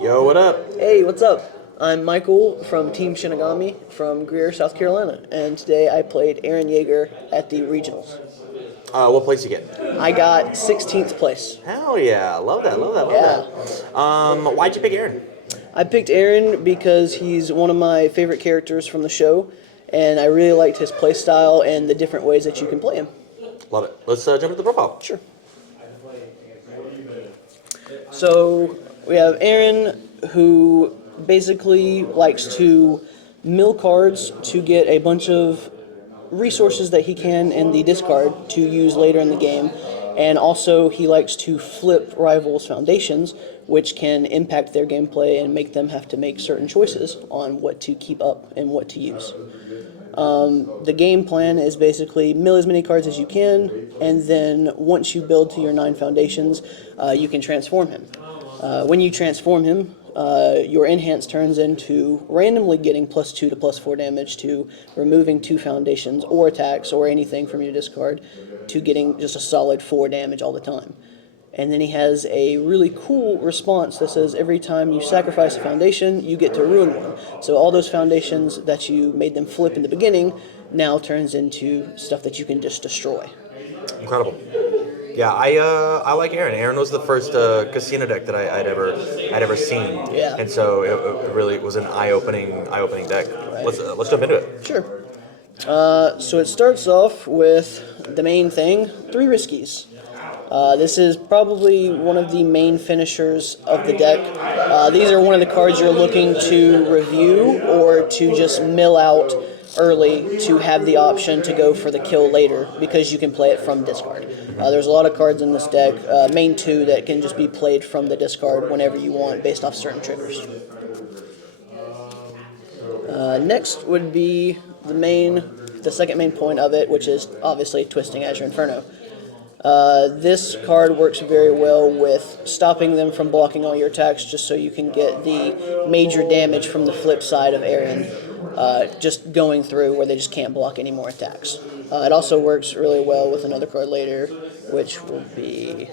Yo, what up? Hey, what's up? I'm Michael from Team Shinigami from Greer, South Carolina, and today I played Eren Yeager at the regionals. What place you get? I got 16th place. Hell yeah, love that, love that, Yeah. love that. Why'd you pick Aaron? I picked Eren because he's one of my favorite characters from the show, and I really liked his playstyle and the different ways that you can play him. Love it. Let's jump into the profile. Sure. So we have Eren, who basically likes to mill cards to get a bunch of resources that he can in the discard to use later in the game, and also he likes to flip rivals' foundations, which can impact their gameplay and make them have to make certain choices on what to keep up and what to use. The game plan is basically mill as many cards as you can, and then once you build to your 9 foundations, you can transform him. When you transform him, your enhance turns into randomly getting +2 to +4 damage to removing 2 foundations or attacks or anything from your discard to getting just a solid 4 damage all the time. And then he has a really cool response that says every time you sacrifice a foundation, you get to ruin one. So all those foundations that you made them flip in the beginning now turns into stuff that you can just destroy. Incredible. Yeah, I like Aaron. Aaron was the first casino deck that I'd ever seen. Yeah. And so it really was an eye-opening deck. Right. Let's jump into it. Sure. So it starts off with the main thing, 3 Riskies. This is probably one of the main finishers of the deck. These are one of the cards you're looking to review or to just mill out early to have the option to go for the kill later because you can play it from discard. There's a lot of cards in this deck, main 2, that can just be played from the discard whenever you want based off certain triggers. Next would be the second main point of it, which is obviously Twisting Azure Inferno. This card works very well with stopping them from blocking all your attacks just so you can get the major damage from the flip side of Eren just going through where they just can't block any more attacks. It also works really well with another card later, which will be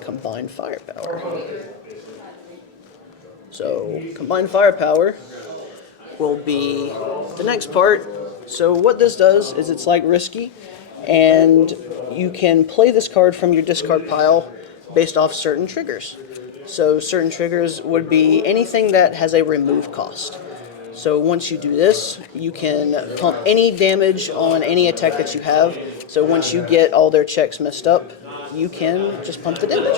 Combined Firepower. So Combined Firepower will be the next part. So what this does is it's like Risky, and you can play this card from your discard pile based off certain triggers. So certain triggers would be anything that has a remove cost. So once you do this, you can pump any damage on any attack that you have. So once you get all their checks messed up, you can just pump the damage.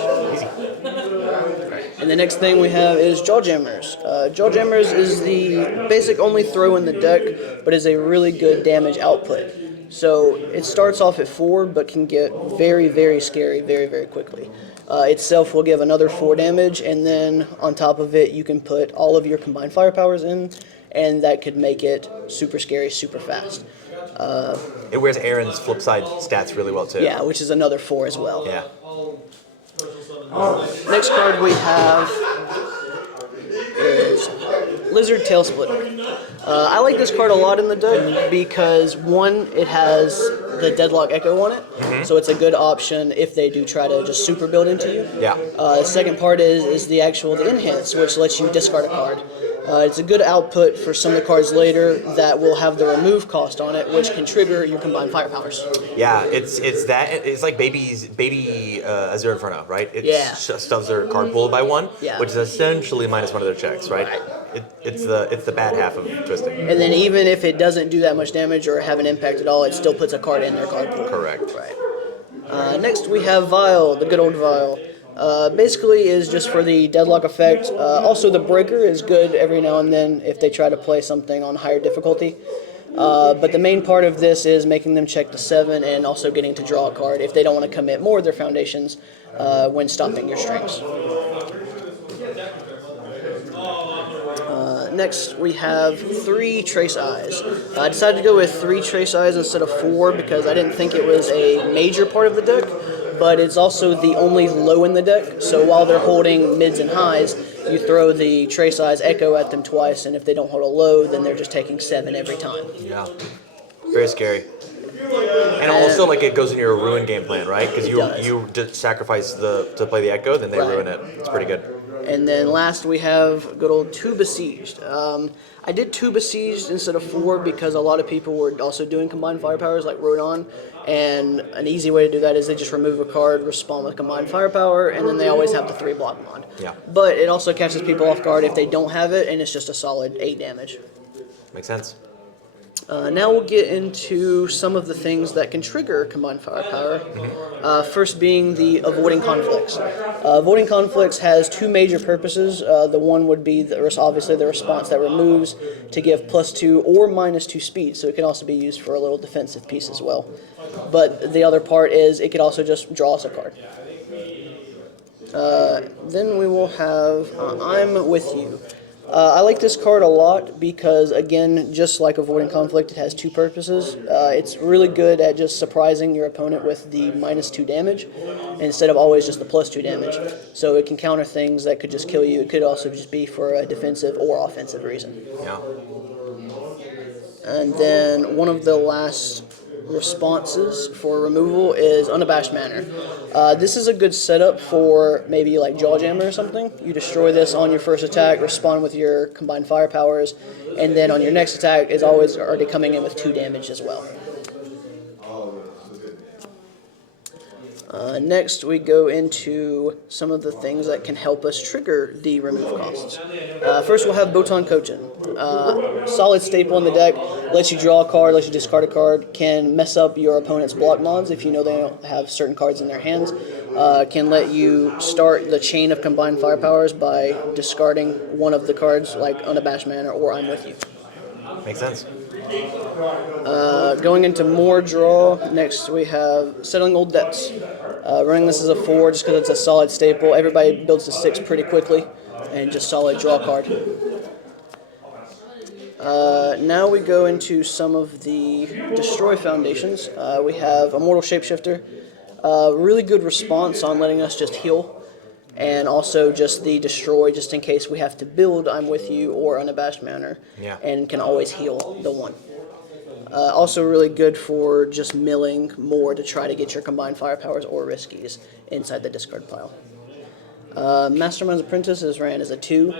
And the next thing we have is Jawjammers. Jawjammers is the basic only throw in the deck, but is a really good damage output. So it starts off at 4, but can get very, very scary very, very quickly. Itself will give another 4 damage, and then on top of it, you can put all of your combined firepowers in, and that could make it super scary, super fast. It wears Aaron's flip side stats really well too. Yeah, which is another 4 as well. Yeah. Next card we have is Lizard Tail Splitter. I like this card a lot in the deck because, one, it has the Deadlock Echo on it, so it's a good option if they do try to just super build into you. Yeah. The second part is the Enhance, which lets you discard a card. It's a good output for some of the cards later that will have the remove cost on it, which can trigger your combined firepowers. Yeah, it's like baby Azure Inferno, right? It Yeah. stuffs their card pool by 1, Yeah. which is essentially minus 1 of their checks, right? It's the bad half of Twisting. And then even if it doesn't do that much damage or have an impact at all, it still puts a card in their card pool. Correct. Right. Next we have Vial, the good old Vial. Basically is just for the deadlock effect. Also the Breaker is good every now and then if they try to play something on higher difficulty. But the main part of this is making them check to 7 and also getting to draw a card if they don't want to commit more of their foundations when stopping your strings. Next, we have 3 Trace Eyes. I decided to go with 3 Trace Eyes instead of 4 because I didn't think it was a major part of the deck, but it's also the only low in the deck, so while they're holding mids and highs, you throw the Trace Eyes Echo at them twice, and if they don't hold a low, then they're just taking 7 every time. Yeah. Very scary. And also, like, it goes in your ruin game plan, right? Because does. you sacrifice to play the Echo, then they Right. ruin it. It's pretty good. And then last we have good old two besieged. I did two besieged instead of four because a lot of people were also doing combined firepowers like Rodon, and an easy way to do that is they just remove a card, respond with combined firepower, and then they always have the 3 block mod. Yeah. But it also catches people off guard if they don't have it, and it's just a solid 8 damage. Makes sense. Now we'll get into some of the things that can trigger combined firepower. First being the avoiding conflicts. Avoiding conflicts has 2 major purposes. The one would be obviously the response that removes to give +2 or -2 speed, so it can also be used for a little defensive piece as well. But the other part is it could also just draw us a card. Then we will have I'm With You. I like this card a lot because, again, just like Avoiding Conflict, it has 2 purposes. It's really good at just surprising your opponent with the -2 damage instead of always just the +2 damage. So it can counter things that could just kill you. It could also just be for a defensive or offensive reason. Yeah. And then one of the last responses for removal is Unabashed Manner. This is a good setup for maybe like Jaw Jammer or something. You destroy this on your first attack, respond with your combined fire powers, and then on your next attack is always already coming in with 2 damage as well. Next, we go into some of the things that can help us trigger the remove costs. First, we'll have Botan Kochin. Solid staple in the deck, lets you draw a card, lets you discard a card, can mess up your opponent's block mods if you know they don't have certain cards in their hands, can let you start the chain of combined firepowers by discarding one of the cards like Unabashed Manner or I'm With You. Makes sense. Going into more draw, next we have Settling Old Debts. Running this as a 4 just because it's a solid staple. Everybody builds to 6 pretty quickly, and just solid draw card. Now we go into some of the Destroy Foundations. We have Immortal Shapeshifter. Really good response on letting us just heal. And also just the Destroy, just in case we have to build I'm With You or Unabashed Manner. Yeah. And can always heal the 1. Also really good for just milling more to try to get your combined firepowers or riskies inside the discard pile. Mastermind's Apprentice is ran as a 2.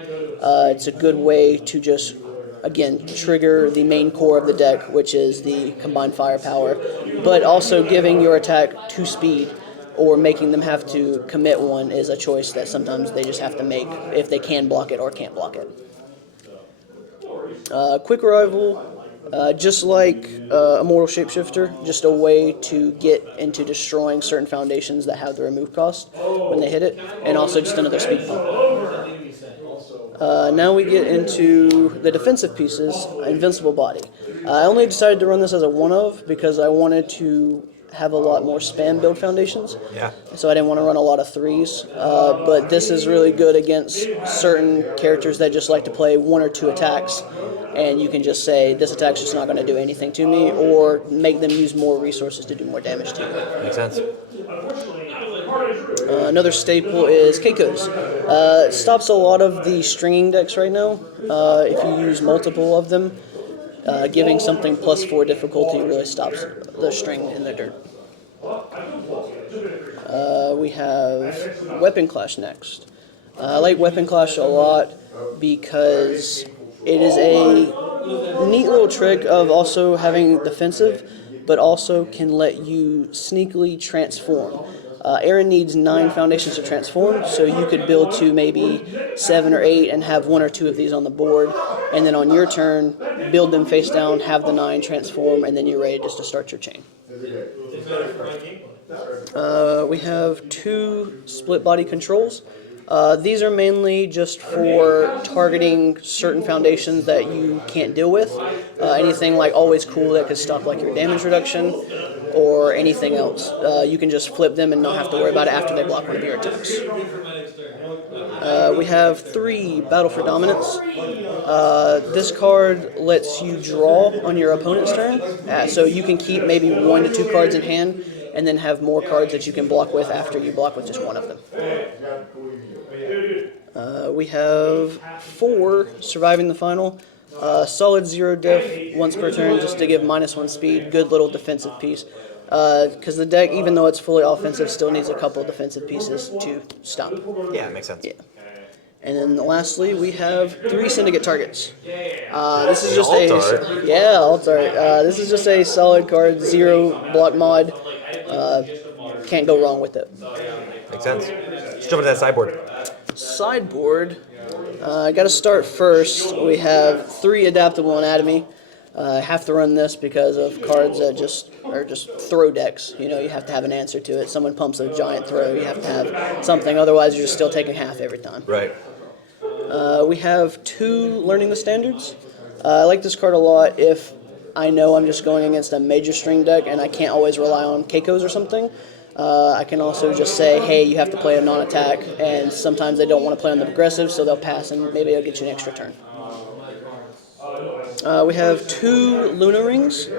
It's a good way to just, again, trigger the main core of the deck, which is the combined firepower, but also giving your attack 2 speed or making them have to commit 1 is a choice that sometimes they just have to make if they can block it or can't block it. Quick Arrival. Just like Immortal Shapeshifter, just a way to get into destroying certain foundations that have the remove cost when they hit it, and also just another speed pump. Now we get into the defensive pieces, Invincible Body. I only decided to run this as a 1-of because I wanted to have a lot more spam build foundations. Yeah. So I didn't want to run a lot of 3s, but this is really good against certain characters that just like to play 1 or 2 attacks, and you can just say, this attack's just not going to do anything to me, or make them use more resources to do more damage to you. Makes sense. Another staple is Keiko's. It stops a lot of the stringing decks right now. If you use multiple of them, giving something +4 difficulty really stops the string in the dirt. We have Weapon Clash next. I like Weapon Clash a lot because it is a neat little trick of also having defensive, but also can let you sneakily transform. Eren needs 9 foundations to transform, so you could build to maybe 7 or 8 and have 1 or 2 of these on the board, and then on your turn, build them face down, have the 9 transform, and then you're ready just to start your chain. We have 2 split body controls. These are mainly just for targeting certain foundations that you can't deal with. Anything like Always Cool that could stop like your damage reduction, or anything else. You can just flip them and not have to worry about it after they block one of your attacks. We have 3 Battle for Dominance. This card lets you draw on your opponent's turn, so you can keep maybe 1 to 2 cards in hand, and then have more cards that you can block with after you block with just 1 of them. We have 4 Surviving the Final. Solid 0 diff once per turn just to give -1 speed. Good little defensive piece. Because the deck, even though it's fully offensive, still needs a couple defensive pieces to stop. Yeah, it makes sense. Yeah. And then lastly, we have 3 syndicate targets. This is The just Alt-Art. Alt-Art. This is just a solid card, 0 block mod. Can't go wrong with it. Makes sense. Let's jump into that sideboard. Sideboard, I got to start first. We have 3 adaptable anatomy. I have to run this because of cards that are just throw decks. You know, you have to have an answer to it. Someone pumps a giant throw, you have to have something. Otherwise, you're just still taking half every time. Right. We have 2 learning the standards. I like this card a lot if I know I'm just going against a major string deck and I can't always rely on Keikos or something. I can also just say, hey, you have to play a non-attack, and sometimes they don't want to play on the progressive, so they'll pass, and maybe I'll get you an extra turn. We have 2 Luna Rings.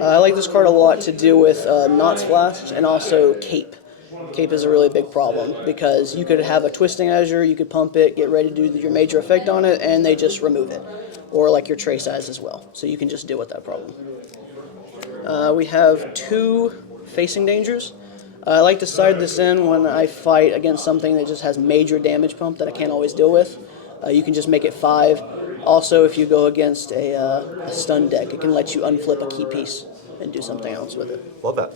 I like this card a lot to deal with Knot Splash and also Cape. Cape is a really big problem because you could have a Twisting Azure, you could pump it, get ready to do your major effect on it, and they just remove it. Or like your Trace Eyes as well, so you can just deal with that problem. We have 2 Facing Dangers. I like to side this in when I fight against something that just has major damage pump that I can't always deal with. You can just make it 5. Also, if you go against a stun deck, it can let you unflip a key piece and do something else with it. Love that.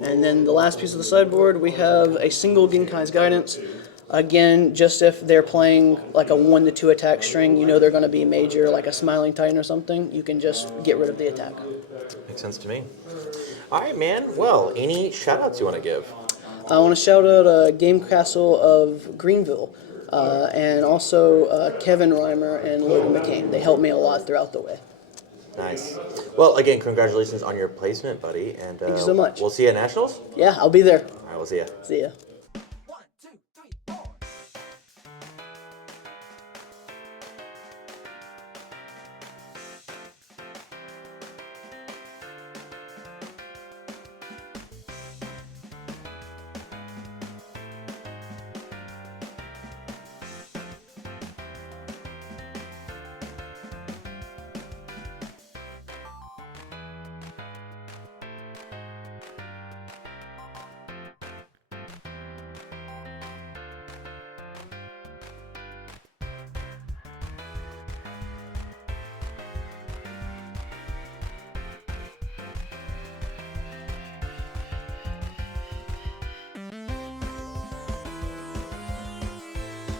And then the last piece of the sideboard, we have a single Ginkai's Guidance. Again, just if they're playing like a 1 to 2 attack string, you know they're going to be major, like a Smiling Titan or something, you can just get rid of the attack. Makes sense to me. All right, man. Well, any shout-outs you want to give? I want to shout out Game Castle of Greenville and also Kevin Reimer and Logan McCain. They helped me a lot throughout the way. Nice. Well, again, congratulations on your placement, buddy. And Thank you so much. We'll see you at Nationals? Yeah, I'll be there. All right, we'll see you. See ya.